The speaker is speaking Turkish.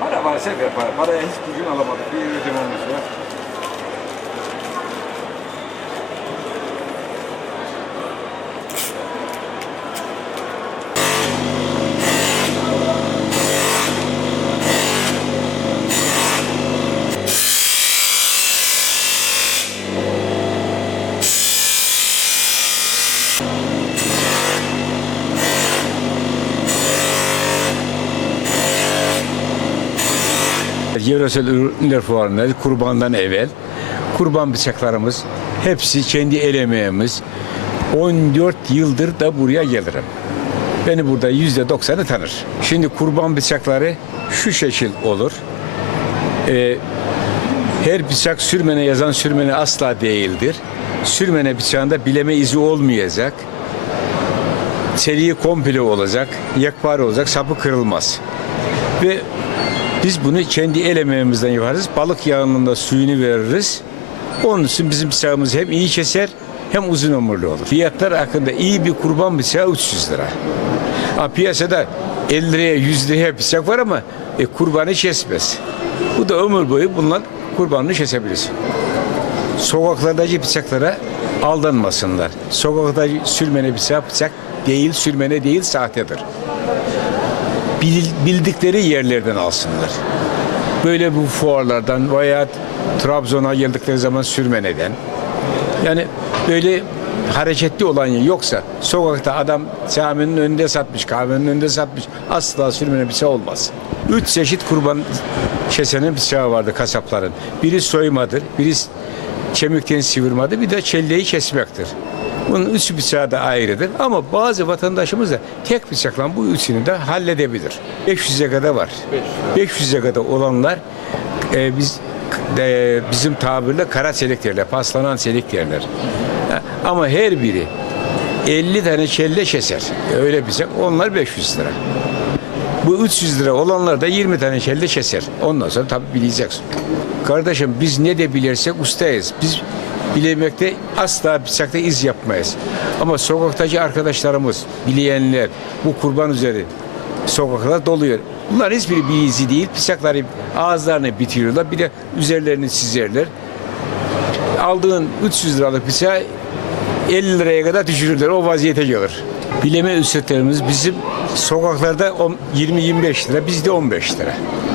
Para varsa şey yapar. Paraya hiç gücün alamadık. Bir ödememiz var. Yöresel ürünler fuarında kurbandan evvel kurban bıçaklarımız hepsi kendi el emeğimiz. 14 yıldır da buraya gelirim. Beni burada yüzde doksanı tanır. Şimdi kurban bıçakları şu şekil olur. Ee, her bıçak sürmene yazan sürmene asla değildir. Sürmene bıçağında bileme izi olmayacak. Çeliği komple olacak, yekpare olacak, sapı kırılmaz. Ve biz bunu kendi el emeğimizden yaparız. Balık yağının da suyunu veririz. Onun için bizim bıçağımız hem iyi keser hem uzun ömürlü olur. Fiyatlar hakkında iyi bir kurban bıçağı 300 lira. Ha, piyasada 50 liraya 100 liraya bıçak var ama e, kurbanı kesmez. Bu da ömür boyu bundan kurbanını kesebilirsin. Sokaklardaki bıçaklara aldanmasınlar. Sokakta sürmene bıçak bıçak değil, sürmene değil sahtedir bildikleri yerlerden alsınlar. Böyle bu fuarlardan veya Trabzon'a geldikleri zaman sürmeneden. Yani böyle hareketli olan yer yoksa sokakta adam caminin önünde satmış, kahvenin önünde satmış asla sürmene bıçağı olmaz. Üç çeşit kurban kesenin bıçağı vardı kasapların. Biri soymadır, biri kemikten sıyırmadır, bir de kelleyi kesmektir. Bunun üç bıçağı da ayrıdır ama bazı vatandaşımız da tek bıçakla bu üçünü de halledebilir. 500'e kadar var. 500'e kadar olanlar e, biz de, bizim tabirle kara çelik derler, paslanan çelik derler. Ama her biri 50 tane kelle keser. Öyle bıçak onlar 500 lira. Bu 300 lira olanlar da 20 tane kelle keser. Ondan sonra tabii bileceksin. Kardeşim biz ne de bilirsek ustayız. Biz bilemekte asla bıçakta iz yapmayız. Ama sokaktaki arkadaşlarımız, bileyenler bu kurban üzeri sokaklar doluyor. Bunlar hiçbiri bir izi değil. Bıçakları ağızlarını bitiriyorlar. Bir de üzerlerini çizerler. Aldığın 300 liralık bıçağı 50 liraya kadar düşürürler. O vaziyete gelir. Bileme ücretlerimiz bizim sokaklarda on- 20-25 lira, bizde 15 lira.